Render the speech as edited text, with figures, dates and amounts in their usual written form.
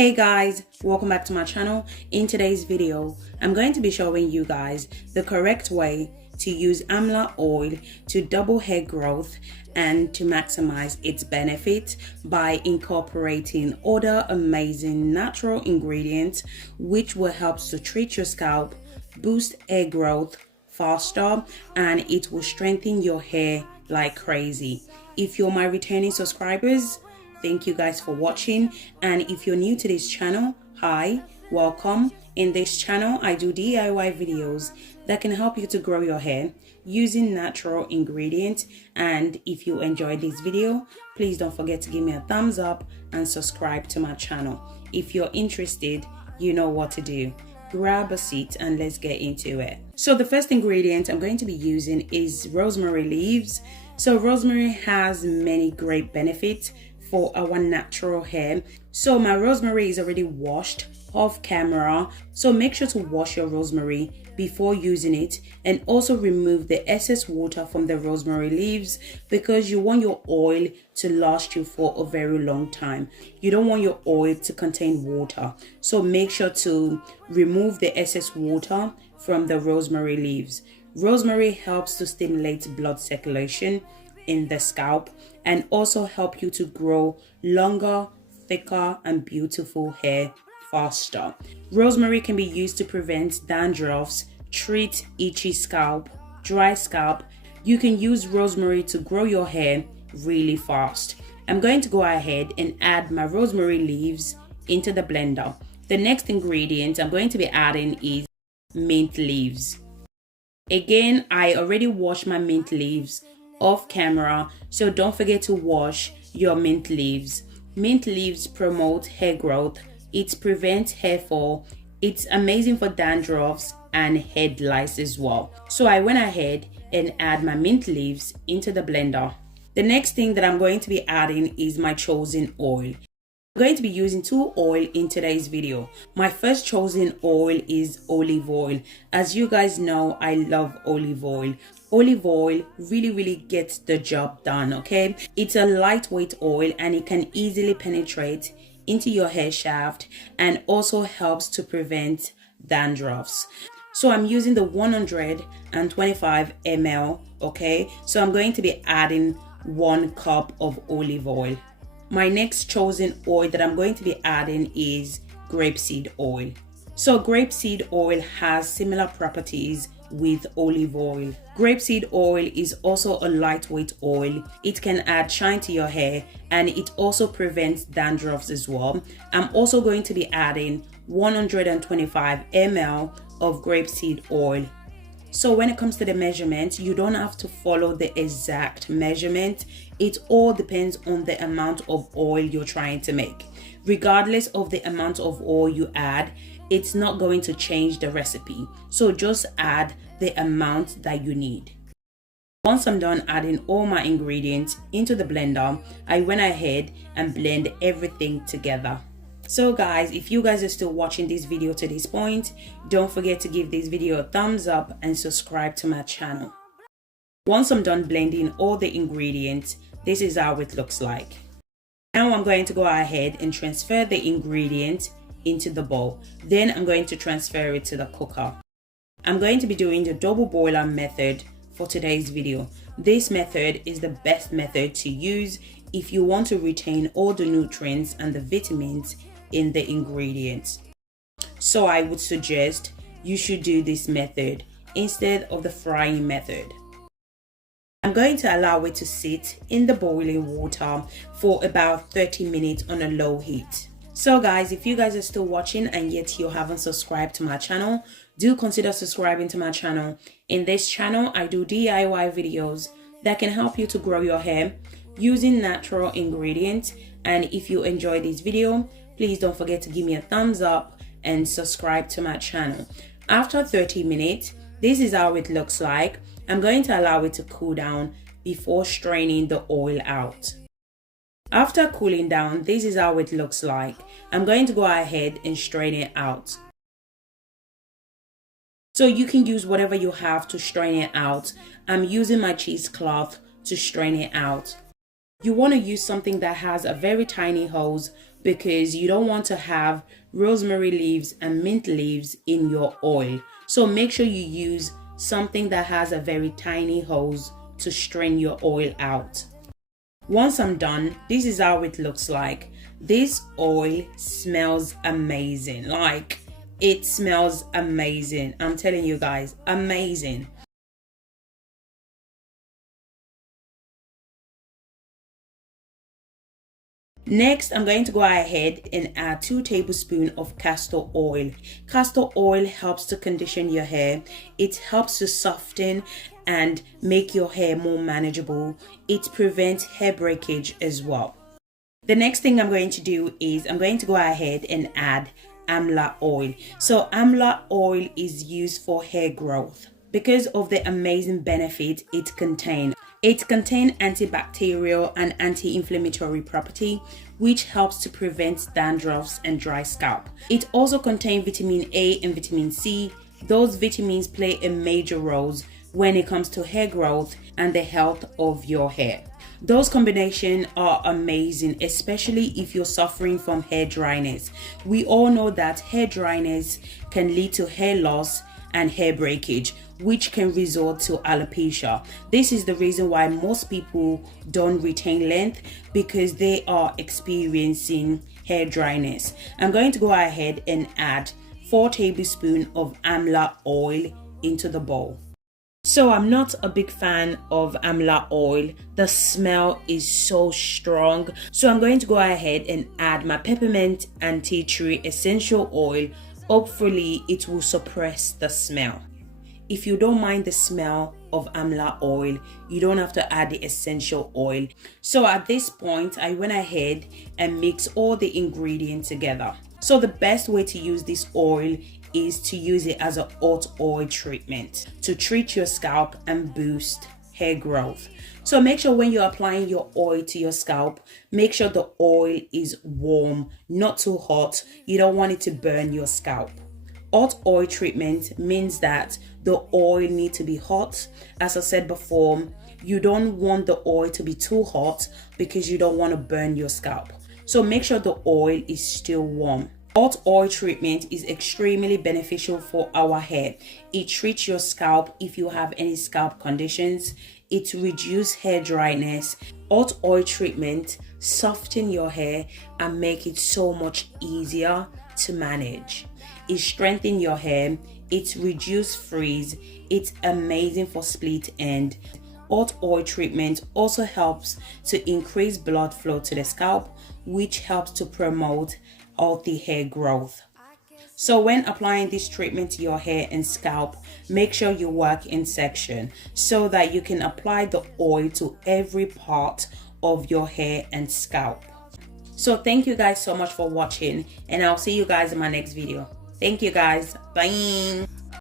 Hey guys, welcome back to my channel. In today's video, I'm going to be showing you guys the correct way to use Amla oil to double hair growth and to maximize its benefit by incorporating other amazing natural ingredients which will help to treat your scalp, boost hair growth faster, and it will strengthen your hair like crazy. If you're my returning subscribers, thank you guys for watching, and if you're new to this channel, hi, welcome. In this channel I do DIY videos that can help you to grow your hair using natural ingredients, and if you enjoyed this video, please don't forget to give me a thumbs up and subscribe to my channel. If you're interested, you know what to do. Grab a seat and let's get into it. So the first ingredient I'm going to be using is rosemary leaves. So rosemary has many great benefits for our natural hair. So my rosemary is already washed off camera, so make sure to wash your rosemary before using it, and also remove the excess water from the rosemary leaves because you want your oil to last you for a very long time. You don't want your oil to contain water, so make sure to remove the excess water from the rosemary leaves. Rosemary helps to stimulate blood circulation in the scalp and also help you to grow longer, thicker and beautiful hair faster. Rosemary can be used to prevent dandruffs, treat itchy scalp, dry scalp. You can use rosemary to grow your hair really fast. I'm going to go ahead and add my rosemary leaves into the blender. The next ingredient I'm going to be adding is mint leaves. Again, I already washed my mint leaves off camera, so don't forget to wash your mint leaves. Mint leaves promote hair growth, it prevents hair fall, it's amazing for dandruffs and head lice as well. So I went ahead and add my mint leaves into the blender. The next thing that I'm going to be adding is my chosen oil. I'm going to be using two oil in today's video. My first chosen oil is olive oil. As you guys know, I love olive oil. Olive oil really gets the job done, okay? It's a lightweight oil and it can easily penetrate into your hair shaft and also helps to prevent dandruffs. So I'm using the 125 ml, okay? So I'm going to be adding 1 cup of olive oil. My next chosen oil that I'm going to be adding is grapeseed oil. So grapeseed oil has similar properties with olive oil. Grapeseed oil is also a lightweight oil. It can add shine to your hair and it also prevents dandruffs as well. I'm also going to be adding 125 ml of grapeseed oil. So when it comes to the measurement, you don't have to follow the exact measurement. It all depends on the amount of oil you're trying to make. Regardless of the amount of oil you add, it's not going to change the recipe. So just add the amount that you need. Once I'm done adding all my ingredients into the blender, I went ahead and blend everything together. So guys, if you guys are still watching this video to this point, don't forget to give this video a thumbs up and subscribe to my channel. Once I'm done blending all the ingredients, this is how it looks like. Now I'm going to go ahead and transfer the ingredients into the bowl. Then I'm going to transfer it to the cooker. I'm going to be doing the double boiler method for today's video. This method is the best method to use if you want to retain all the nutrients and the vitamins in the ingredients. So I would suggest you should do this method instead of the frying method. I'm going to allow it to sit in the boiling water for about 30 minutes on a low heat. So guys, if you guys are still watching and yet you haven't subscribed to my channel, do consider subscribing to my channel. In this channel, I do DIY videos that can help you to grow your hair using natural ingredients. And if you enjoy this video, please don't forget to give me a thumbs up and subscribe to my channel. After 30 minutes, this is how it looks like. I'm going to allow it to cool down before straining the oil out. After cooling down, this is how it looks like. I'm going to go ahead and strain it out. So you can use whatever you have to strain it out. I'm using my cheesecloth to strain it out. You want to use something that has a very tiny hose because you don't want to have rosemary leaves and mint leaves in your oil. So make sure you use something that has a very tiny hose to strain your oil out. Once I'm done, this is how it looks like. This oil smells amazing. Like, it smells amazing. I'm telling you guys, amazing. Next, I'm going to go ahead and add 2 tablespoons of castor oil. Castor oil helps to condition your hair. It helps to soften and make your hair more manageable. It prevents hair breakage as well. The next thing I'm going to do is I'm going to go ahead and add Amla oil. So Amla oil is used for hair growth because of the amazing benefit it contains. It contains antibacterial and anti-inflammatory property, which helps to prevent dandruffs and dry scalp. It also contains vitamin A and vitamin C. Those vitamins play a major role when it comes to hair growth and the health of your hair. Those combinations are amazing, especially if you're suffering from hair dryness. We all know that hair dryness can lead to hair loss and hair breakage, which can result to alopecia. This is the reason why most people don't retain length, because they are experiencing hair dryness. I'm going to go ahead and add 4 tablespoons of Amla oil into the bowl. So I'm not a big fan of Amla oil. The smell is so strong. So I'm going to go ahead and add my peppermint and tea tree essential oil. Hopefully it will suppress the smell. If you don't mind the smell of Amla oil, you don't have to add the essential oil. So at this point, I went ahead and mixed all the ingredients together. So the best way to use this oil is to use it as a hot oil treatment to treat your scalp and boost hair growth. So make sure when you're applying your oil to your scalp, make sure the oil is warm, not too hot. You don't want it to burn your scalp. Hot oil treatment means that the oil needs to be hot. As I said before, you don't want the oil to be too hot because you don't want to burn your scalp. So make sure the oil is still warm. Hot oil treatment is extremely beneficial for our hair. It treats your scalp if you have any scalp conditions. It reduces hair dryness. Hot oil treatment softens your hair and make it so much easier to manage. It strengthens your hair. It reduces frizz. It's amazing for split end. Hot oil treatment also helps to increase blood flow to the scalp, which helps to promote healthy hair growth. So when applying this treatment to your hair and scalp, make sure you work in section so that you can apply the oil to every part of your hair and scalp. So thank you guys so much for watching, and I'll see you guys in my next video. Thank you guys. Bye.